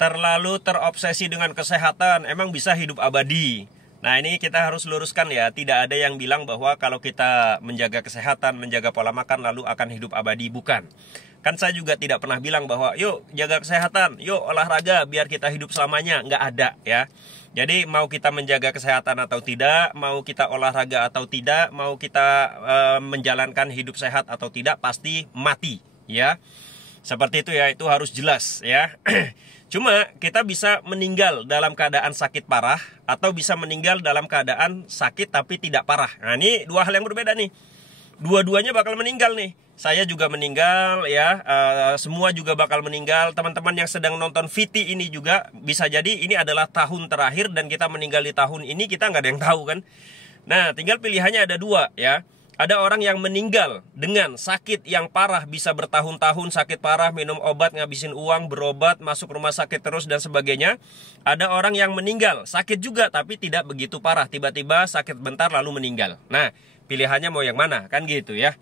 terlalu terobsesi dengan kesehatan, emang bisa hidup abadi. Nah, ini kita harus luruskan ya, tidak ada yang bilang bahwa kalau kita menjaga kesehatan, menjaga pola makan lalu akan hidup abadi, bukan. Kan saya juga tidak pernah bilang bahwa yuk jaga kesehatan, yuk olahraga biar kita hidup selamanya, nggak ada ya. Jadi mau kita menjaga kesehatan atau tidak, mau kita olahraga atau tidak, mau kita menjalankan hidup sehat atau tidak, pasti mati ya. Seperti itu ya, itu harus jelas ya. Cuma kita bisa meninggal dalam keadaan sakit parah atau bisa meninggal dalam keadaan sakit tapi tidak parah. Nah, ini dua hal yang berbeda nih. Dua-duanya bakal meninggal nih. Saya juga meninggal ya, semua juga bakal meninggal. Teman-teman yang sedang nonton VT ini juga bisa jadi ini adalah tahun terakhir dan kita meninggal di tahun ini, kita nggak ada yang tahu kan. Nah, tinggal pilihannya ada dua ya. Ada orang yang meninggal dengan sakit yang parah, bisa bertahun-tahun sakit parah, minum obat, ngabisin uang, berobat, masuk rumah sakit terus dan sebagainya. Ada orang yang meninggal, sakit juga tapi tidak begitu parah, tiba-tiba sakit bentar lalu meninggal. Nah, pilihannya mau yang mana? Kan gitu ya.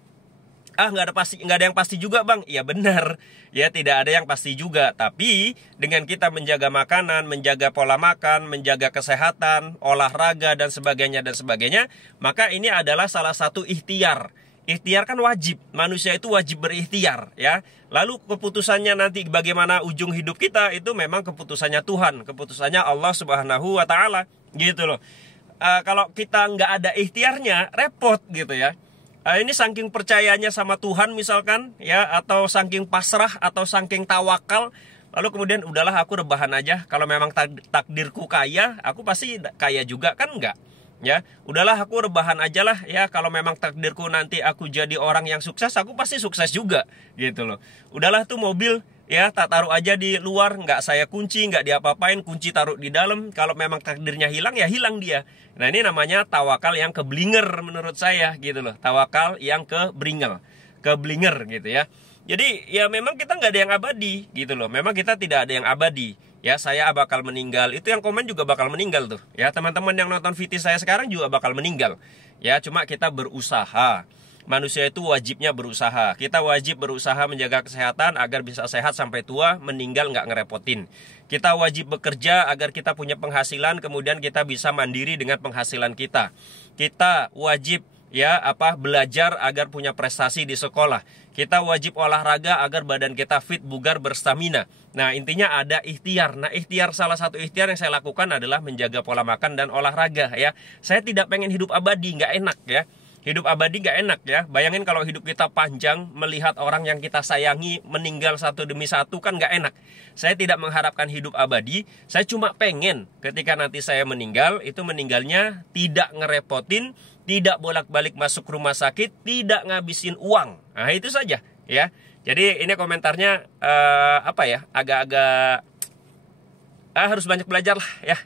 Nggak ada yang pasti juga bang. Iya benar, ya tidak ada yang pasti juga. Tapi dengan kita menjaga makanan, menjaga pola makan, menjaga kesehatan, olahraga dan sebagainya, maka ini adalah salah satu ikhtiar. Ikhtiar kan wajib, manusia itu wajib berikhtiar ya. Lalu keputusannya nanti bagaimana ujung hidup kita itu memang keputusannya Tuhan, keputusannya Allah Subhanahu wa Ta'ala gitu loh. Kalau kita nggak ada ikhtiarnya, repot gitu ya. Ini saking percayanya sama Tuhan misalkan ya, atau saking pasrah atau saking tawakal, lalu kemudian udahlah aku rebahan aja, kalau memang takdirku kaya, aku pasti kaya juga, kan enggak ya. Udahlah aku rebahan aja lah ya, kalau memang takdirku nanti aku jadi orang yang sukses, aku pasti sukses juga gitu loh. Udahlah tuh mobil ya tak taruh aja di luar, nggak saya kunci, nggak diapa-apain, kunci taruh di dalam, kalau memang takdirnya hilang ya hilang dia. Nah, ini namanya tawakal yang keblinger menurut saya gitu loh. Tawakal yang keblinger gitu ya. Jadi ya memang kita nggak ada yang abadi gitu loh. Memang kita tidak ada yang abadi. Ya, saya bakal meninggal. Itu yang komen juga bakal meninggal tuh. Ya, teman-teman yang nonton VT saya sekarang juga bakal meninggal. Ya, cuma kita berusaha. Manusia itu wajibnya berusaha. Kita wajib berusaha menjaga kesehatan agar bisa sehat sampai tua, meninggal nggak ngerepotin. Kita wajib bekerja agar kita punya penghasilan, kemudian kita bisa mandiri dengan penghasilan kita. Kita wajib belajar agar punya prestasi di sekolah. Kita wajib olahraga agar badan kita fit, bugar, berstamina. Nah, intinya ada ikhtiar. Nah, salah satu ikhtiar yang saya lakukan adalah menjaga pola makan dan olahraga ya. Saya tidak pengen hidup abadi, nggak enak ya. Hidup abadi gak enak ya. Bayangin kalau hidup kita panjang, melihat orang yang kita sayangi meninggal satu demi satu, kan gak enak. Saya tidak mengharapkan hidup abadi. Saya cuma pengen ketika nanti saya meninggal, itu meninggalnya tidak ngerepotin, tidak bolak-balik masuk rumah sakit, tidak ngabisin uang. Nah, itu saja ya. Jadi ini komentarnya agak-agak harus banyak belajar lah ya.